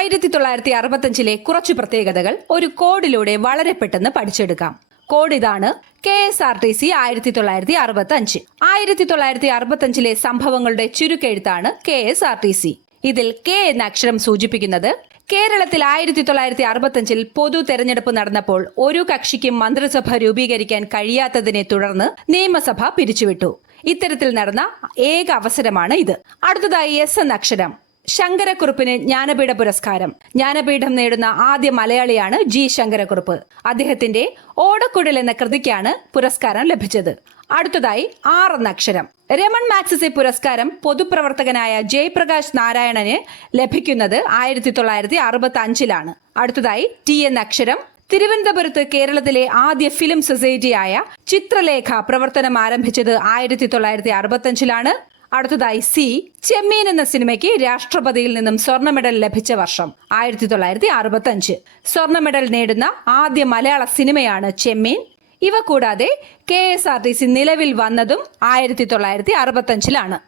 1965 കുറച്ചു പ്രത്യേകതകൾ ഒരു കോഡിലൂടെ വളരെ പെട്ടെന്ന് പഠിച്ചെടുക്കാം. കോഡ് ഇതാണ്: KSRTC 1965. 1965 സംഭവങ്ങളുടെ ചുരുക്കെഴുത്താണ് KSRTC. ഇതിൽ K എന്ന അക്ഷരം സൂചിപ്പിക്കുന്നത് കേരളത്തിൽ 1965 പൊതു തെരഞ്ഞെടുപ്പ് നടന്നപ്പോൾ ഒരു കക്ഷിക്കും മന്ത്രിസഭ രൂപീകരിക്കാൻ കഴിയാത്തതിനെ തുടർന്ന് നിയമസഭ പിരിച്ചുവിട്ടു. ഇത്തരത്തിൽ നടന്ന ഏക അവസരമാണ് ഇത്. അടുത്തതായി S എന്ന അക്ഷരം. ശങ്കരക്കുറുപ്പിന് ജ്ഞാനപീഠ പുരസ്കാരം. ജ്ഞാനപീഠം നേടുന്ന ആദ്യ മലയാളിയാണ് G. ശങ്കരക്കുറുപ്പ്. അദ്ദേഹത്തിന്റെ ഓടക്കുഴൽ എന്ന കൃതിക്കാണ് പുരസ്കാരം ലഭിച്ചത്. അടുത്തതായി R എന്ന അക്ഷരം. രമൺ മാഗ്സസെ പുരസ്കാരം പൊതുപ്രവർത്തകനായ ജയപ്രകാശ് നാരായണന് ലഭിക്കുന്നത് 1965. അടുത്തതായി T എന്ന അക്ഷരം. തിരുവനന്തപുരത്ത് കേരളത്തിലെ ആദ്യ ഫിലിം സൊസൈറ്റിയായ ചിത്രലേഖ പ്രവർത്തനം ആരംഭിച്ചത് 1965. അടുത്തതായി C. ചെമ്മീൻ എന്ന സിനിമയ്ക്ക് രാഷ്ട്രപതിയിൽ നിന്നും സ്വർണ്ണ മെഡൽ ലഭിച്ച വർഷം 1965. സ്വർണ്ണ മെഡൽ നേടുന്ന ആദ്യ മലയാള സിനിമയാണ് ചെമ്മീൻ. ഇവ കൂടാതെ KSRTC നിലവിൽ വന്നതും 1965.